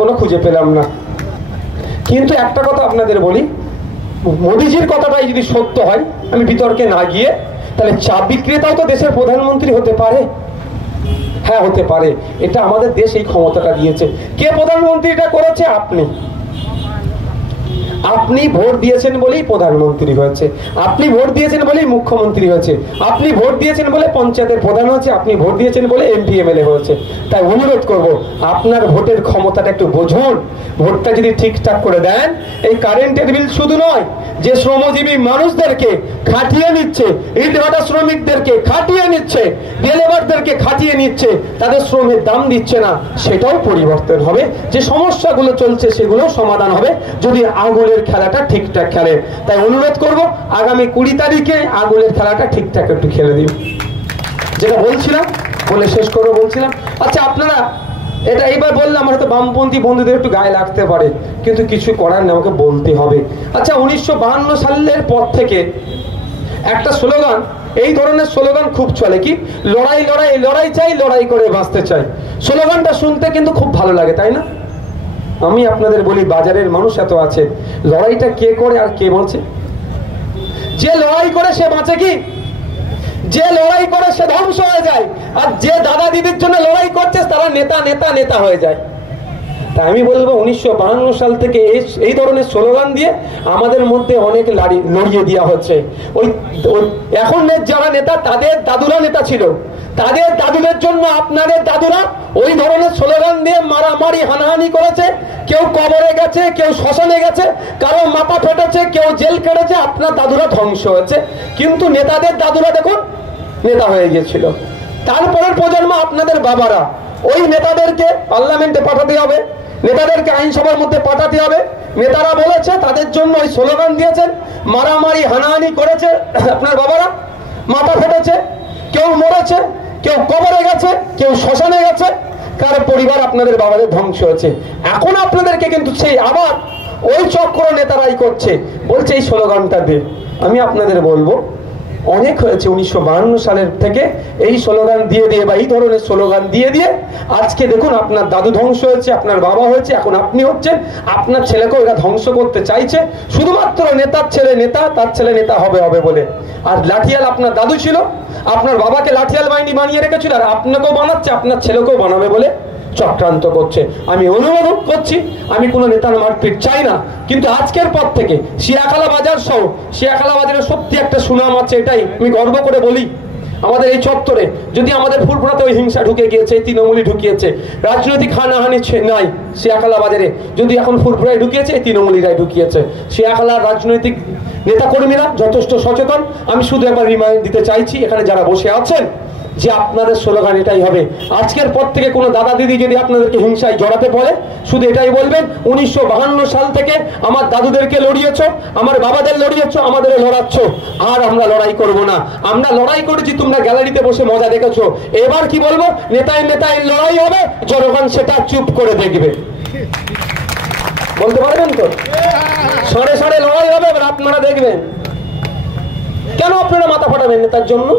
এখনো খুঁজে পেলাম না। কিন্তু একটা কথা আপনাদের বলি, মোদিজির কথাটাই যদি সত্য হয়, আমি বিতর্কে না গিয়ে, তাহলে চা বিক্রেতাও তো দেশের প্রধানমন্ত্রী হতে পারে। হ্যাঁ, হতে পারে। এটা আমাদের দেশ এই ক্ষমতাটা দিয়েছে। কে প্রধানমন্ত্রীটা করেছে? আপনি। আপনি ভোট দিয়েছেন বলেই প্রধানমন্ত্রী হয়েছে, আপনি ভোট দিয়েছেন বলেই মুখ্যমন্ত্রী হয়েছে, আপনি ভোট দিয়েছেন বলে পঞ্চায়েতের প্রধান হয়েছে, আপনি ভোট দিয়েছেন বলে এমপি এমএলএ হয়েছে। তাই অনুরোধ করব, আপনার ভোটের ক্ষমতাটা একটু বুঝুন। ভোটটা যদি ঠিকঠাক করে দেন, এই কারেন্টের বিল শুধু নয়, যে শ্রমজীবী মানুষদেরকে খাটিয়ে নিচ্ছে, ইটভাটা শ্রমিকদেরকে খাটিয়ে নিচ্ছে, লেবারদেরকে খাটিয়ে নিচ্ছে, তাদের শ্রমের দাম দিচ্ছে না, সেটাও পরিবর্তন হবে। যে সমস্যাগুলো চলছে সেগুলো সমাধান হবে যদি আগুনের খেলাটা ঠিকঠাক খেলে। তাই অনুরোধ করব, আগামী 20 তারিখে আগুনের খেলাটা ঠিকঠাক একটু খেলে দিন। যেটা বলছিলাম, বলে শেষ করবো, বলছিলাম আচ্ছা আপনারা এটা এইবার বললাম, হয়তো বামপন্থী বন্ধুদের একটু গায়ে লাগতে পারে, কিন্তু কিছু করার নেই, আমাকে বলতে হবে। আচ্ছা, 1952 সালের পর থেকে একটা স্লোগান, এই ধরনের স্লোগান খুব চলে, কি লড়াই লড়াই লড়াই চাই, লড়াই করে বাঁচতে চাই। স্লোগানটা শুনতে কিন্তু খুব ভালো লাগে, তাই না? আমি আপনাদের বলি, বাজারের মানুষ এত আছে, লড়াইটা কে করে আর কে বাঁচে? যে লড়াই করে সে বাঁচে কি? যে লড়াই করে সে ধ্বংস হয়ে যায়, আর যে দাদা দিদির জন্য লড়াই করছে তারা নেতা নেতা নেতা হয়ে যায়। তাই আমি বলবো, 1952 সাল থেকে এই ধরনের স্লোগান দিয়ে আমাদের মধ্যে অনেক লড়িয়ে দেওয়া হচ্ছে। ওই এখন যারা নেতা, তাদের দাদুরা নেতা ছিল, তাদের দাদুদের জন্য আপনাদের দাদুরা ওই ধরনের স্লোগান দিয়ে মারামারি হানাহানি করেছে। কেউ কবরে গেছে, কেউ শ্মশানে গেছে, কারো মাথা ফেটেছে, কেউ জেল কেটেছে, আপনার দাদুরা ধ্বংস হয়েছে। কিন্তু নেতাদের দাদুরা দেখুন নেতা হয়ে গিয়েছিল। তারপরের প্রজন্ম আপনাদের বাবারা, ওই নেতাদেরকে পার্লামেন্টে পাঠাতে হবে, নেতাদেরকে আইনসভার মধ্যে পাঠাতে হবে। নেতারা বলেছে, তাদের জন্য ওই স্লোগান দিয়েছেন, মারামারি হানাহানি করেছে আপনার বাবারা, মাথা ফেটেছে, কেউ মরেছে, কেউ কবরে গেছে, কেউ শ্মশানে গেছে, কার পরিবার আপনাদের বাবাদের ধ্বংস হয়েছে। এখন আপনাদেরকে কিন্তু সেই আবার ওই চক্র নেতারাই করছে, বলছে এই স্লোগানটা দে। আমি আপনাদের বলবো, অনেক হয়েছে 1952 সালের থেকে এই স্লোগান দিয়ে দিয়ে বা এই ধরনের স্লোগান দিয়ে দিয়ে আজকে দেখুন আপনার দাদু ধ্বংস হয়েছে, আপনার বাবা হয়েছে, এখন আপনি হচ্ছেন, আপনার ছেলেকেও এরা ধ্বংস করতে চাইছে, শুধুমাত্র নেতার ছেলে নেতা, তার ছেলে নেতা হবে হবে বলে। আর লাঠিয়াল আপনার দাদু ছিল, আপনার বাবাকে লাঠিয়াল বাহিনী বানিয়ে রেখেছিল, আর আপনাকেও বানাচ্ছে, আপনার ছেলেকেও বানাবে বলে চক্রান্ত করছে। আমি অনুরোধ করছি, আমি কোনো নেতার মারপিট চাই না, কিন্তু আজকের পর থেকে শিয়াখালা বাজার সহ, শিয়াখালা বাজারে সত্যি একটা সুনাম আছে, এটাই আমি গর্ব করে বলি। আমাদের এই চত্বরে যদি আমাদের ফুরফুরাতে ওই হিংসা ঢুকে গিয়েছে, তৃণমূলী ঢুকিয়েছে, রাজনৈতিক হানাহানি নাই শিয়াখালা বাজারে, যদি এখন ফুরফুরায় ঢুকিয়েছে, তৃণমূলীরাই ঢুকিয়েছে। শিয়াখালার রাজনৈতিক নেতাকর্মীরা যথেষ্ট সচেতন। আমি শুধু একবার রিমাইন্ড দিতে চাইছি, এখানে যারা বসে আছেন, যে আপনাদের স্লোগান এটাই হবে। আজকের পর থেকে কোনো দাদা দিদি যদি আপনাদেরকে হিংসায় জড়াতে বলে, শুধু এটাই বলবেন, 1952 সাল থেকে আমার দাদুদেরকে লড়িয়েছ, আমার বাবাদের লড়িয়েছ, আমাদের লড়াচ্ছ, আর আমরা লড়াই করব না। আমরা লড়াই করেছি, তোমরা গ্যালারিতে বসে মজা দেখেছো। এবার কি বলবো, নেতায় নেতায় লড়াই হবে, জনগণ সেটা চুপ করে দেখবে। বলতে পারবেন তো? সরে সরে লড়াই হবে, এবার আপনারা দেখবেন। কেন আপনারা মাথা ফাটাবেন নেতার জন্য?